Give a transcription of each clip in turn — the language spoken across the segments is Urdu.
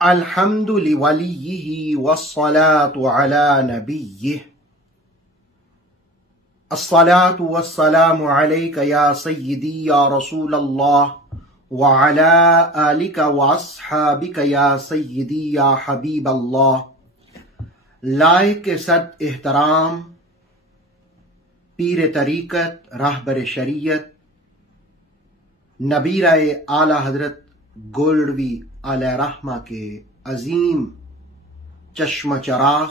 الحمد لولیہ والصلاة علی نبیہ الصلاة والسلام علیک یا سیدی یا رسول اللہ وعلی آلک واصحابک یا سیدی یا حبیب اللہ۔ لائق صد احترام پیر طریقت راہبر شریعت نبیرہ اعلی حضرت گولڈوی علیہ رحمہ کے عظیم چشم چراغ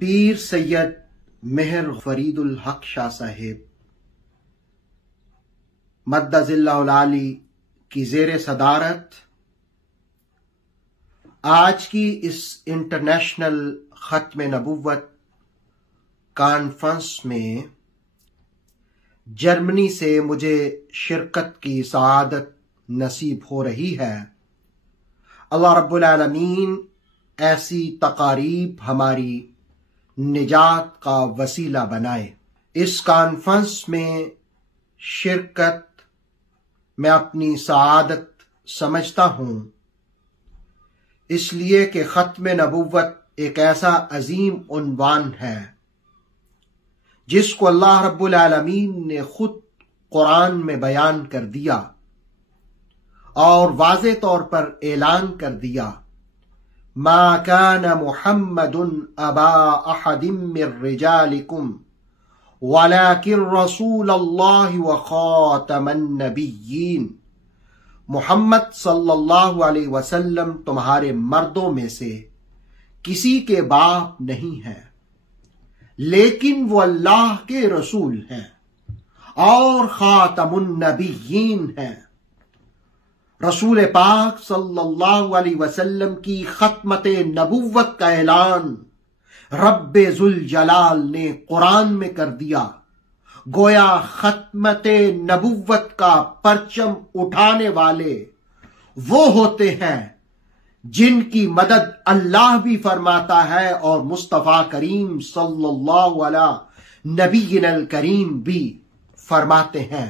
پیر سید مہر فرید الحق شاہ صاحب مدد اللہ العالی کی زیر صدارت آج کی اس انٹرنیشنل ختم نبوت کانفرنس میں جرمنی سے مجھے شرکت کی سعادت نصیب ہو رہی ہے۔ اللہ رب العالمین ایسی تقاریب ہماری نجات کا وسیلہ بنائے۔ اس کانفرنس میں شرکت میں اپنی سعادت سمجھتا ہوں، اس لیے کہ ختم نبوت ایک ایسا عظیم عنوان ہے جس کو اللہ رب العالمین نے خود قرآن میں بیان کر دیا اور واضح طور پر اعلان کر دیا، ما کان محمد ابا احد من رجالکم ولکن رسول اللہ وخاتم النبیین۔ محمد صلی اللہ علیہ وسلم تمہارے مردوں میں سے کسی کے باپ نہیں ہے، لیکن وہ اللہ کے رسول ہیں اور خاتم النبیین ہیں۔ رسول پاک صلی اللہ علیہ وسلم کی ختمت نبوت کا اعلان رب ذوالجلال نے قرآن میں کر دیا، گویا ختمت نبوت کا پرچم اٹھانے والے وہ ہوتے ہیں جن کی مدد اللہ بھی فرماتا ہے اور مصطفیٰ کریم صلی اللہ علیہ نبینا الکریم بھی فرماتے ہیں۔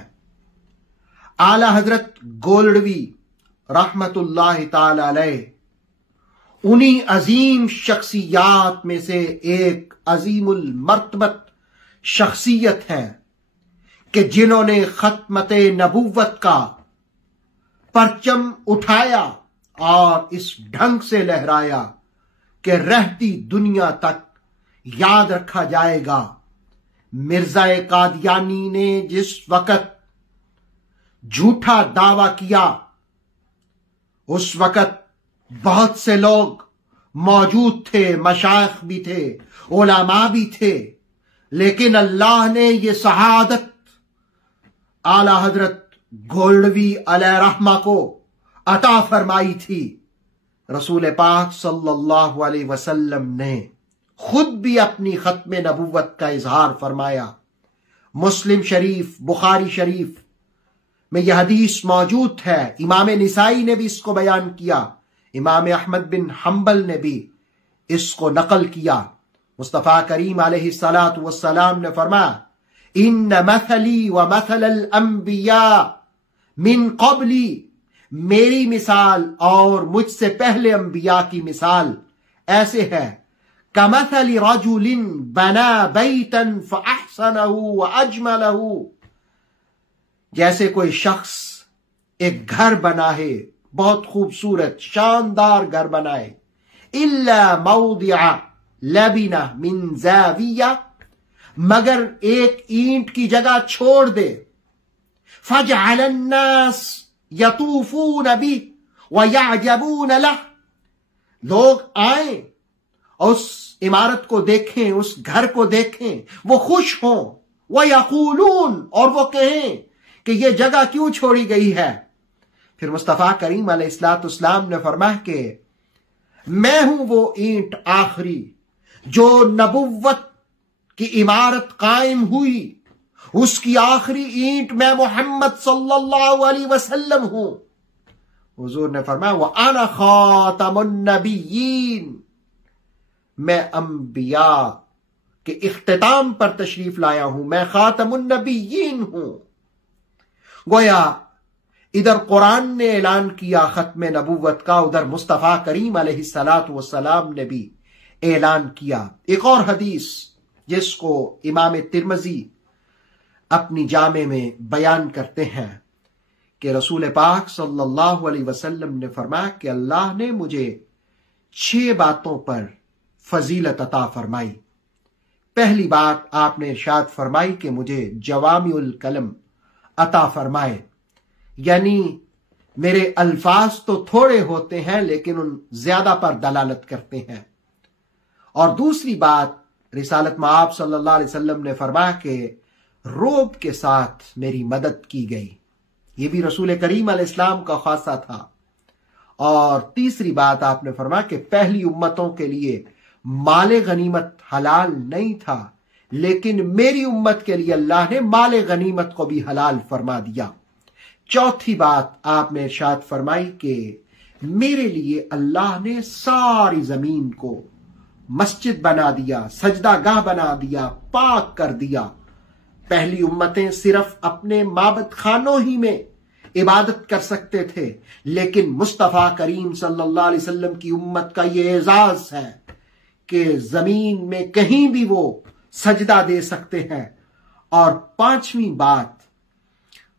اعلی حضرت گولڈوی رحمت اللہ تعالی علیہ انہی عظیم شخصیات میں سے ایک عظیم المرتبت شخصیت ہے کہ جنہوں نے ختمت نبوت کا پرچم اٹھایا اور اس ڈھنگ سے لہرایا کہ رہتی دنیا تک یاد رکھا جائے گا۔ مرزا قادیانی نے جس وقت جھوٹا دعویٰ کیا اس وقت بہت سے لوگ موجود تھے، مشائخ بھی تھے، علماء بھی تھے، لیکن اللہ نے یہ شہادت اعلی حضرت گولڈوی علیہ رحمہ کو عطا فرمائی تھی۔ رسول پاک صلی اللہ علیہ وسلم نے خود بھی اپنی ختم نبوت کا اظہار فرمایا۔ مسلم شریف، بخاری شریف میں یہ حدیث موجود ہے، امام نسائی نے بھی اس کو بیان کیا، امام احمد بن حنبل نے بھی اس کو نقل کیا۔ مصطفیٰ کریم علیہ السلام نے فرمایا، ان مثلی ومثل الانبیاء من قبلی، میری مثال اور مجھ سے پہلے انبیاء کی مثال ایسے ہے، کمثل رجل بنا بیتا فاحسنہ واجملہ، جیسے کوئی شخص ایک گھر بنائے، بہت خوبصورت شاندار گھر بنائے، الا موضع لبنہ من زاویہ، مگر ایک اینٹ کی جگہ چھوڑ دے، فجعل الناس یطوفون بہ ویعجبون لہ، لوگ آئیں اس عمارت کو دیکھیں، اس گھر کو دیکھیں، وہ خوش ہوں، ویقولون، اور وہ کہیں کہ یہ جگہ کیوں چھوڑی گئی ہے۔ پھر مصطفیٰ کریم علیہ السلام نے فرمایا کہ میں ہوں وہ اینٹ آخری جو نبوت کی عمارت قائم ہوئی، اس کی آخری اینٹ میں محمد صلی اللہ علیہ وسلم ہوں۔ حضور نے فرمایا وَأَنَا خَاتَمُ النَّبِيِّينَ، میں انبیاء کے اختتام پر تشریف لایا ہوں، میں خاتم النبیین ہوں۔ گویا ادھر قرآن نے اعلان کیا ختم نبوت کا، ادھر مصطفیٰ کریم علیہ الصلاۃ والسلام نے بھی اعلان کیا۔ ایک اور حدیث جس کو امام ترمذی اپنی جامع میں بیان کرتے ہیں کہ رسول پاک صلی اللہ علیہ وسلم نے فرمایا کہ اللہ نے مجھے 6 باتوں پر فضیلت عطا فرمائی۔ پہلی بات آپ نے ارشاد فرمائی کہ مجھے جوامع الکلم عطا فرمائے، یعنی میرے الفاظ تو تھوڑے ہوتے ہیں لیکن ان زیادہ پر دلالت کرتے ہیں۔ اور دوسری بات رسالت میں آپ صلی اللہ علیہ وسلم نے فرمایا کہ رعب کے ساتھ میری مدد کی گئی، یہ بھی رسول کریم علیہ السلام کا خاصہ تھا۔ اور تیسری بات آپ نے فرمایا کہ پہلی امتوں کے لیے مال غنیمت حلال نہیں تھا، لیکن میری امت کے لیے اللہ نے مال غنیمت کو بھی حلال فرما دیا۔ چوتھی بات آپ نے ارشاد فرمائی کہ میرے لیے اللہ نے ساری زمین کو مسجد بنا دیا، سجدہ گاہ بنا دیا، پاک کر دیا۔ پہلی امتیں صرف اپنے معبد خانوں ہی میں عبادت کر سکتے تھے، لیکن مصطفیٰ کریم صلی اللہ علیہ وسلم کی امت کا یہ اعزاز ہے کہ زمین میں کہیں بھی وہ سجدہ دے سکتے ہیں۔ اور پانچویں بات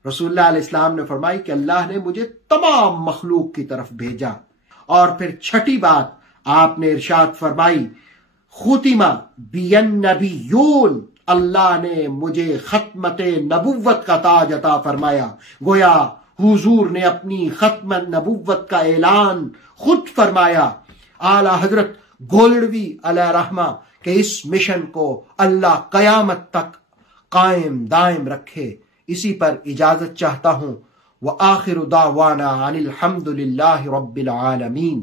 رسول اللہ علیہ السلام نے فرمائی کہ اللہ نے مجھے تمام مخلوق کی طرف بھیجا۔ اور پھر چھٹی بات آپ نے ارشاد فرمائی ختمہ بالنبیون، اللہ نے مجھے ختمت نبوت کا تاج عطا فرمایا۔ گویا حضور نے اپنی ختم نبوت کا اعلان خود فرمایا۔ اعلی حضرت گولڈوی علیہ رحمہ کہ اس مشن کو اللہ قیامت تک قائم دائم رکھے، اسی پر اجازت چاہتا ہوں۔ وآخر دعوانا عن الحمد للہ رب العالمین۔